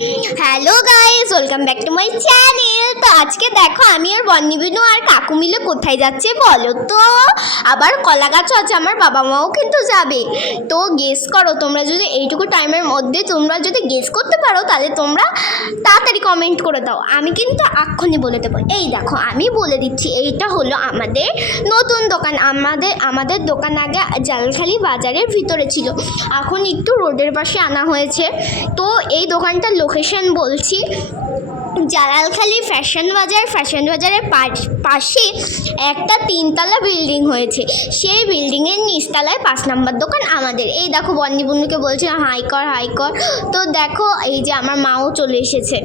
Hello guys welcome back to my channel তো আজকে দেখো, আমি আর বন্নিবিনু আর কাকু মিলে কোথায় যাচ্ছে বলো তো? আবার কলা গাছও আছে, আমার বাবা মাও কিন্তু যাবে। তো গেস করো, তোমরা যদি এইটুকু টাইমের মধ্যে তোমরা যদি গেস করতে পারো, তাহলে তোমরা তাড়াতাড়ি কমেন্ট করে দাও। আমি কিন্তু এক্ষুনি বলে দেবো। এই দেখো, আমি বলে দিচ্ছি, এইটা হলো আমাদের নতুন দোকান। আমাদের আমাদের দোকান আগে জালখালি বাজারের ভিতরে ছিল। এখন একটু রোডের পাশে আনা হয়েছে। তো এই লোকেশন বলছি, জালালখালি ফ্যাশন বাজার। ফ্যাশন বাজারের পাশ- একটা তিনতলা বিল্ডিং হয়েছে। সেই বিল্ডিংয়ের নিচতলায় পাঁচ নাম্বার দোকান আমাদের। এই দেখো, বন্দি বন্ধুকে বলছে, হাই কর হাই কর। তো দেখো, এই যে আমার মাও চলে এসেছে।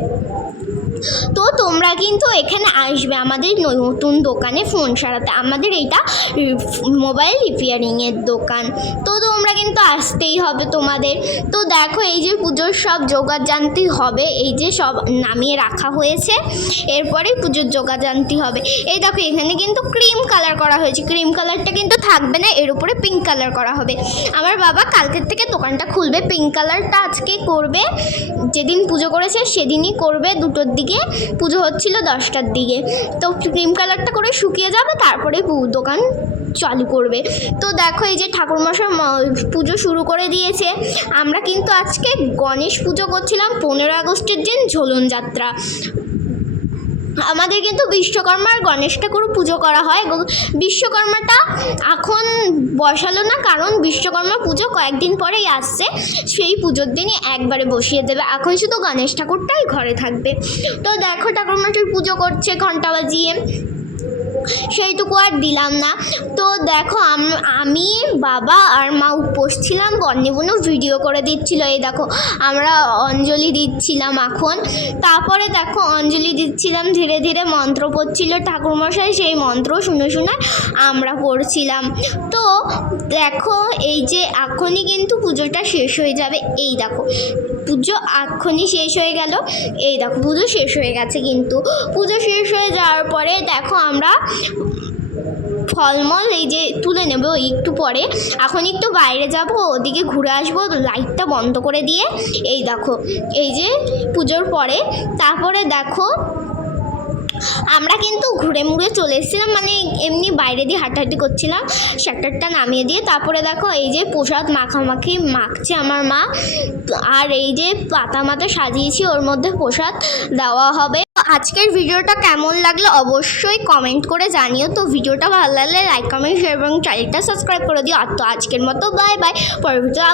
তো তোমরা কিন্তু এখানে আসবে আমাদের নতুন দোকানে ফোন সারাতে। আমাদের এইটা মোবাইল রিপেয়ারিংয়ের দোকান। তো তোমরা কিন্তু আসতেই হবে তোমাদের। তো দেখো এই যে পুজোর সব জোগাড় জানতে হবে। এই যে সব নামিয়ে রাখা হয়েছে। এরপরে পুজোর জোগাড় জানতে হবে। এই দেখো এখানে কিন্তু ক্রিম কালার করা হয়েছে। ক্রিম কালারটা কিন্তু থাকবে না, এর উপরে পিঙ্ক কালার করা হবে। আমার বাবা কালকের থেকে দোকানটা খুলবে। পিঙ্ক কালারটা আজকে করবে। যেদিন পুজো করেছে সেদিনই করবে, দুটোর দিকে পুজো হচ্ছিল দশটার দিকে। তো ক্রিম কালারটা করে শুকিয়ে যাবে, তারপরে দোকান চালু করবে। তো দেখো এই যে ঠাকুরমশাই পুজো শুরু করে দিয়েছে। আমরা কিন্তু আজকে গণেশ পুজো করছিলাম পনেরো আগস্টের দিন ঝোলন যাত্রা। আমাদের কিন্তু বিশ্বকর্মা আর গণেশ ঠাকুরও পুজো করা হয় এবং বিশ্বকর্মাটা এখন বসালো না, কারণ বিশ্বকর্মা পুজো কয়েকদিন পরেই আসছে। সেই পুজোর দিনই একবারে বসিয়ে দেবে। এখন শুধু গণেশ ঠাকুরটাই ঘরে থাকবে। তো দেখো ঠাকুরমাটির পুজো করছে ঘণ্টা বাজিয়ে। সেইটুকু আর দিলাম না। তো দেখো, আম- বাবা আর মা উপোস ছিলাম বন্যবন্য ভিডিও করে দিচ্ছিল। এই দেখো, আমরা অঞ্জলি দিচ্ছিলাম এখন। তারপরে দেখো, অঞ্জলি দিচ্ছিলাম, ধীরে ধীরে মন্ত্র পড়ছিল। ঠাকুরমশাই সেই মন্ত্র শুনে শুনে আমরা পড়ছিলাম। তো দেখো, এই যে এখনই কিন্তু পুজোটা শেষ হয়ে যাবে। এই দেখো পুজো আক্ষণই শেষ হয়ে গেল। এই দেখো, পুজো শেষ হয়ে গেছে কিন্তু। পুজো শেষ হয়ে যাওয়ার পরে দেখো আমরা ফলমল এই যে তুলে নেব একটু পরে। এখন একটু বাইরে যাব, ওদিকে ঘুরে আসব, লাইটটা বন্ধ করে দিয়ে। এই দেখো, এই যে পুজোর পরে। তারপরে দেখো আমরা কিন্তু ঘুরে মুড়ে চলে এসেছিলাম মানে এমনি বাইরে দিয়ে হাঁটাহাঁটি করছিলাম শাটারটা নামিয়ে দিয়ে, তারপরে দেখো এই যে প্রসাদ মাখামাখি মাখছে আমার মা, আর এই যে পাতা মাতা সাজিয়েছি, ওর মধ্যে প্রসাদ দেওয়া হবে। আজকের ভিডিওটা কেমন লাগল অবশ্যই কমেন্ট করে জানিও। তো ভিডিওটা ভালো লাগলে লাইক কমেন্ট শেয়ার এবং চ্যানেলটা সাবস্ক্রাইব করে দিও। আর তো আজকের মতো বাই বাই ভিডিও